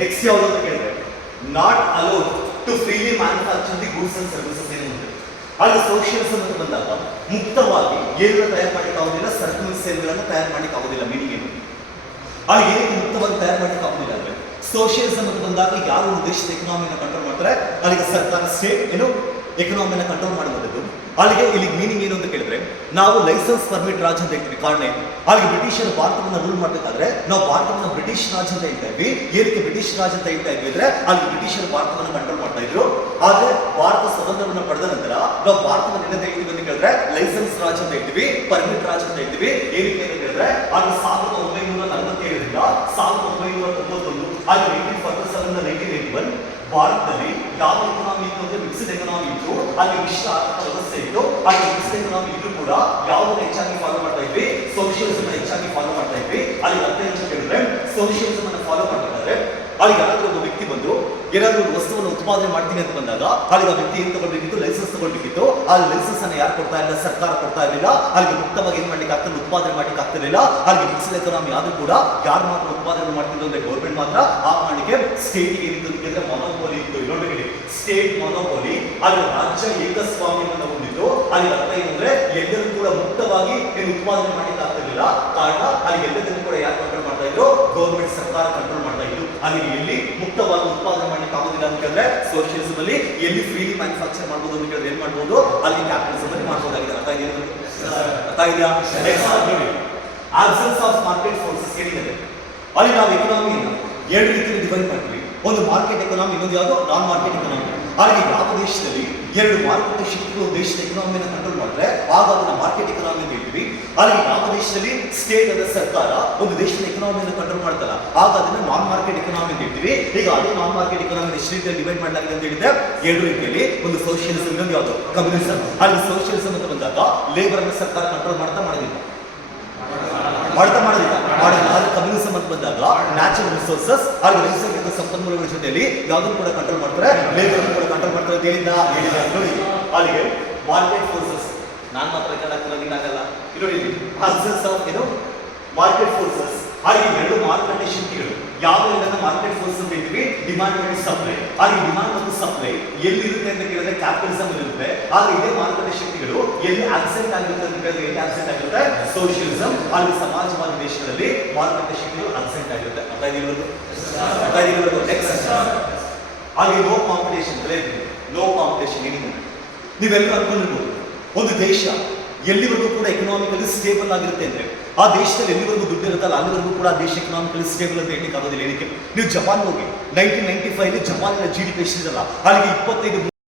Next ಯಾವುದು ಅಂತ ಕೇಳಿದ್ರೆ not allowed to freely manufacture the goods and services ಏನು ಅಂತ. ಆಗ ಸೋಷಿಯಲಿಸಂ ಅಂತ ಬಂದಾಗ ಮುಕ್ತವಾಗಿ ಏನನ್ನ ತಯಾರು ಮಾಡಲಿಕ್ಕೆ ಆಗೋದಿಲ್ಲ, ಸರಕು ಮತ್ತು ಸೇವೆಗಳನ್ನು ತಯಾರು ಮಾಡಲಿಕ್ಕೆ ಆಗೋದಿಲ್ಲ. ಮೀನಿಂಗ್ ಏನು? ಆಗ ಏನಕ್ಕೆ ಮುಕ್ತವಾಗಿ ತಯಾರು ಮಾಡಲಿಕ್ಕೆ ಆಗೋದಿಲ್ಲ ಅಂದ್ರೆ ಸೋಷಿಯಲಿಸಂ ಅಂತ ಬಂದಾಗ ಯಾವ ಒಂದು ದೇಶದ ಎಕನಾಮಿನ ಕಂಟ್ರೋಲ್ ಮಾಡ್ತಾರೆ, ಅಲ್ಲಿಗೆ ಸರ್ಕಾರ ಸ್ಟೇಟ್ ಏನು ಎಕನಾಮಿನ ಕಂಟ್ರೋಲ್ ಮಾಡುವಂಥದ್ದು. ಅಲ್ಲಿಗೆ ಇಲ್ಲಿ ಮೀನಿಂಗ್ ಏನು ಅಂತ ಕೇಳಿದ್ರೆ ನಾವು ಲೈಸೆನ್ಸ್ ಪರ್ಮಿಟ್ ರಾಜ್ ಅಂತ ಹೇಳ್ತೀವಿ. ಕಾರಣ ಏನು? ಅಲ್ಲಿಗೆ ಬ್ರಿಟಿಷರು ಭಾರತವನ್ನು ರೂಲ್ ಮಾಡಬೇಕಾದ್ರೆ ನಾವು ಭಾರತವನ್ನು ಬ್ರಿಟಿಷ್ ರಾಜ್ ಅಂತ ಹೇಳ್ತಾ ಇದ್ವಿ. ಏನಕ್ಕೆ ಬ್ರಿಟಿಷ್ ರಾಜ್ ಅಂತ ಹೇಳ್ತಾ ಇದ್ವಿ ಅಂದ್ರೆ ಅಲ್ಲಿ ಬ್ರಿಟಿಷರು ಭಾರತವನ್ನು ಕಂಟ್ರೋಲ್ ಮಾಡ್ತಾ ಇದ್ರು. ಆದ್ರೆ ಭಾರತ ಸ್ವತಂತ್ರವನ್ನು ಪಡೆದ ನಂತರ ನಾವು ಭಾರತವನ್ನು ಏನಂತ ಹೇಳ್ತೀವಿ ಅಂತ ಕೇಳಿದ್ರೆ ಲೈಸೆನ್ಸ್ ರಾಜ್ ಅಂತ ಹೇಳ್ತೀವಿ, ಪರ್ಮಿಟ್ ರಾಜ್ ಅಂತ ಹೇಳ್ತೀವಿ. ಏನಕ್ಕೆ ಅಂತ ಹೇಳಿದ್ರೆ ಆಗ 1947ರಿಂದ 1991 ಹಾಗೆ 1947 ಭಾರತದಲ್ಲಿ ಯಾವ ಎಕನಾಮಿ ಇತ್ತು ಅಂದ್ರೆ ಮಿಕ್ಸ್ಡ್ ಎಕನಾಮಿ ಇತ್ತು. ಅಲ್ಲಿ ಮಿಶ್ರ ಆರ್ಥಿಕ ವ್ಯವಸ್ಥೆ ಇತ್ತು. ಅಲ್ಲಿ ಮಿಕ್ಸ್ಡ್ ಎಕನಾಮಿ ಇದ್ರು ಕೂಡ ಯಾವ್ದನ್ನ ಹೆಚ್ಚಾಗಿ ಫಾಲೋ ಮಾಡ್ತಾ ಇದ್ವಿ? ಸೋಷಿಯಲಿಸಂ ಹೆಚ್ಚಾಗಿ ಫಾಲೋ ಮಾಡ್ತಾ ಇದ್ವಿ. ಅಲ್ಲಿ ಅರ್ಥ ಏನು ಕೇಳಿದ್ರೆ ಸೋಷಿಯಲಿಸಂ ಅನ್ನು ಫಾಲೋ ಮಾಡಬೇಕಾದ್ರೆ ಅಲ್ಲಿ ಯಾರಾದ್ರೂ ಒಬ್ಬ ವ್ಯಕ್ತಿ ಬಂದು ಏನಾದ್ರೂ ಒಂದು ವಸ್ತುವನ್ನು ಉತ್ಪಾದನೆ ಮಾಡ್ತೀನಿ ಅಂತ ಬಂದಾಗ ಅಲ್ಲಿ ಆ ವ್ಯಕ್ತಿ ಏನ್ ತಗೊಳ್ಬೇಕಿತ್ತು? ಲೈಸೆನ್ಸ್ ತಗೊಳ್ಬೇಕಿತ್ತು. ಆ ಲೈಸೆನ್ಸ್ ಅನ್ನು ಯಾರು ಕೊಡ್ತಾ ಇಲ್ಲ? ಸರ್ಕಾರ ಕೊಡ್ತಾ ಇರಲಿಲ್ಲ. ಅಲ್ಲಿಗೆ ಮುಕ್ತವಾಗಿ ಏನ್ ಮಾಡ್ಲಿಕ್ಕೆ ಆಗ್ತದೆ? ಉತ್ಪಾದನೆ ಮಾಡ್ಲಿಕ್ಕೆ ಆಗ್ತಿರಲಿಲ್ಲ. ಅಲ್ಲಿಗೆ ಮಿಕ್ಸ್ಡ್ ಎಕನಾಮಿ ಆದ್ರೂ ಕೂಡ ಯಾರು ಮಾತ್ರ ಉತ್ಪಾದನೆ ಮಾಡ್ತಿದ್ರು ಅಂದ್ರೆ ಗೌರ್ಮೆಂಟ್ ಮಾತ್ರ. ಆ ಮಾಡಲಿಕ್ಕೆ ಸ್ಟೇಟ್ ಏನಿತ್ತು ಅಂದ್ರೆ ಮೊನೋಪೋಲಿ ಇತ್ತು. ಇನ್ನೊಂದು ಸ್ಟೇಟ್ ಮೊನೋಪೋಲಿ. ಅಲ್ಲಿ ರಾಜ್ಯ ಏಕಸ್ವಾಮ್ಯವನ್ನು ಹೊಂದಿತ್ತು. ಅಲ್ಲಿ ಅರ್ಥ ಏನಂದ್ರೆ ಎಲ್ಲರೂ ಕೂಡ ಮುಕ್ತವಾಗಿ ಏನು ಉತ್ಪಾದನೆ ಮಾಡ್ಲಿಕ್ಕೆ ಆಗ್ತಿರ್ಲಿಲ್ಲ. ಕಾರಣ ಅಲ್ಲಿ ಎಲ್ಲದನ್ನು ಕೂಡ ಯಾರು ಕಂಟ್ರೋಲ್ ಮಾಡ್ತಾ ಇದ್ರು? ಗೌರ್ಮೆಂಟ್ ಸರ್ಕಾರ ಕಂಟ್ರೋಲ್ ಮಾಡ್ತಾ ಇದ್ರು. ಅಲ್ಲಿ ಎಲ್ಲಿ ಮುಕ್ತವಾಗಿ ಉತ್ಪಾದನೆ ಮಾಡ್ಲಿಕ್ಕೆ ಆಗೋದಿಲ್ಲ ಅಂತ ಕೇಳಿದ್ರೆ ಸೋಷಿಯಲಿಸಂ ಅಲ್ಲಿ ಎಲ್ಲಿ ಫ್ರೀಲಿ ಮ್ಯಾನುಫ್ಯಾಕ್ಚರ್ ಮಾಡಬಹುದು ಅಂತ ಕೇಳಿದ್ರೆ ಏನ್ ಮಾಡಬಹುದು? ಅಲ್ಲಿ ಕ್ಯಾಪಿಟಲಿಸಂ ಅಲ್ಲಿ ಮಾಡಬಹುದಾಗಿದೆ. ಅರ್ಥ ಇದೆಯಾ? ಆಬ್ಸೆನ್ಸ್ ಆಫ್ ಮಾರ್ಕೆಟ್ ಫೋರ್ಸಸ್ ಏನಿದೆ ಅಲ್ಲಿ ನಾವು ಎಕನಾಮಿಯನ್ನು ಎರಡು ರೀತಿಯಲ್ಲಿ ಡಿವೈಡ್ ಮಾಡ್ತೀವಿ. ಒಂದು ಮಾರ್ಕೆಟ್ ಎಕನಾಮಿ, ಇನ್ನೊಂದು ಯಾವುದು ನಾನ್ ಮಾರ್ಕೆಟ್ ಎಕನಾಮಿ. ಹಾಗೆ ಯಾವ ದೇಶದಲ್ಲಿ ಎರಡು ಮಾರುಕಟ್ಟೆ ಶಕ್ತಿಗಳು ದೇಶದ ಎಕನಾಮಿಯನ್ನು ಕಂಟ್ರೋಲ್ ಮಾಡಿದ್ರೆ ಆಗ ಅದನ್ನ ಮಾರ್ಕೆಟ್ ಎಕನಾಮಿ ಅಂತ ಹೇಳ್ತೀವಿ. ಅಲ್ಲಿ ಯಾವ ದೇಶದಲ್ಲಿ ಸ್ಟೇಟ್ ಅದ ಸರ್ಕಾರ ಒಂದು ದೇಶದ ಎಕನಾಮಿಯನ್ನು ಕಂಟ್ರೋಲ್ ಮಾಡ್ತಲ್ಲ ಆಗ ಅದನ್ನ ನಾನ್ ಮಾರ್ಕೆಟ್ ಎಕನಾಮಿ ಅಂತ ಹೇಳ್ತೀವಿ. ಈಗ ಅದೇ ನಾನ್ ಮಾರ್ಕೆಟ್ ಎಕನಾಮಿ ಎಷ್ಟು ರೀತಿಯಲ್ಲಿ ಡಿವೈಡ್ ಮಾಡಲಾಗಿದೆ ಅಂತ ಹೇಳಿದ್ರೆ ಎರಡು ರೀತಿಯಲ್ಲಿ. ಒಂದು ಸೋಷಿಯಲಿಸಂ, ಇನ್ನೊಂದು ಯಾವುದು? ಕಮ್ಯುನಿಸಂ. ಅಲ್ಲಿ ಸೋಷಿಯಲಿಸಂ ಅಂತ ಬಂದಾಗ ಲೇಬರ್ ಅನ್ನು ಸರ್ಕಾರ ಕಂಟ್ರೋಲ್ ಮಾಡೋದಿಲ್ಲ. ಕಮ್ಯುನಿಸಂ ಅಂತ ಬಂದಾಗ ನ್ಯಾಚುರಲ್ ರಿಸೋರ್ಸಸ್ ಹಾಗೂ ನೈಸರ್ಗಿಕ ಸಂಪನ್ಮೂಲಗಳ ಜೊತೆಯಲ್ಲಿ ಯಾವುದನ್ನು ಕೂಡ ಕಂಟ್ರೋಲ್ ಮಾಡ್ತಾರೆ? ಲೇಬರ್ ಕೂಡ ಕಂಟ್ರೋಲ್ ಮಾಡ್ತಾರೆ ಅಂತ ಹೇಳಿದ ನೋಡಿ. ಅಲ್ಲಿಗೆ ಮಾರ್ಕೆಟ್ ಫೋರ್ಸಸ್ ನಾನು ಮಾತ್ರ ಕನ್ನಡ ನೀನಾಗಲ್ಲ. ನೋಡಿ ಆಬ್ಸೆನ್ಸ್ ಆಫ್ ಏನು ಮಾರ್ಕೆಟ್ ಫೋರ್ಸಸ್. ಹಾಗೆ ಎರಡು ಮಾರುಕಟ್ಟೆ ಶಕ್ತಿಗಳು ಯಾವೆಲ್ಲ ಮಾರ್ಕೆಟ್ ಫೋರ್ಸ್ ಅಂತ ಹೇಳ್ತೀವಿ? ಡಿಮಾಂಡ್ ಮತ್ತು ಸಪ್ಲೈ. ಹಾಗೆ ಡಿಮಾಂಡ್ ಮತ್ತು ಸಪ್ಲೈ ಎಲ್ಲಿರುತ್ತೆ ಅಂತ ಕೇಳಿದ್ರೆ ಕ್ಯಾಪಿಟಲಿಸಂ ಇರುತ್ತೆ. ಆದ್ರೆ ಇದೇ ಮಾರುಕಟ್ಟೆ ಶಕ್ತಿಗಳು ಎಲ್ಲಿ ಆಬ್ಸೆಂಟ್ ಆಗಿರುತ್ತೆ ಅಂತ ಕೇಳಿದ್ರೆ ಎಲ್ಲಿ ಆಬ್ಸೆಂಟ್ ಆಗಿರುತ್ತೆ? ಸೋಷಿಯಲಿಸಂ. ಹಾಗೆ ಸಮಾಜವಾದಿ ದೇಶಗಳಲ್ಲಿ ಮಾರುಕಟ್ಟೆ ಶಕ್ತಿಗಳು ಆಬ್ಸೆಂಟ್ ಆಗಿರುತ್ತೆ. ನೆಕ್ಸ್ಟ್ ಹಾಗೆ ನೋ ಕಾಂಪಿಟೇಷನ್. ನೋ ಕಾಂಪಿಟೇಷನ್ ಏನಿದೆ ನೀವೆಲ್ಲರೂ ಅನ್ಕೊಂಡಿರ್ಬೋದು ಒಂದು ದೇಶ ಎಲ್ಲಿವರೆಗೂ ಕೂಡ ಎಕನಾಮಿಕಲಿ ಸ್ಟೇಬಲ್ ಆಗಿರುತ್ತೆ ಅಂದ್ರೆ ಆ ದೇಶದಲ್ಲಿ ಎಲ್ಲಿವರೆಗೂ ದುಡ್ಡು ಇರುತ್ತಲ್ಲ ಅಲ್ಲಿವರೆಗೂ ಕೂಡ ಆ ದೇಶ ಎಕನಾಮಿಕಲಿ ಸ್ಟೇಬಲ್ ಅಂತ ಹೇಳಲಿಕ್ಕೆ ಆಗೋದಿಲ್ಲ. ಏನಕ್ಕೆ? ನೀವು ಜಪಾನ್ ಹೋಗಿ 1995 ಜಪಾನಿನ GDP ಎಷ್ಟಿರಲ್ಲ ಅಲ್ಲಿಗೆ 25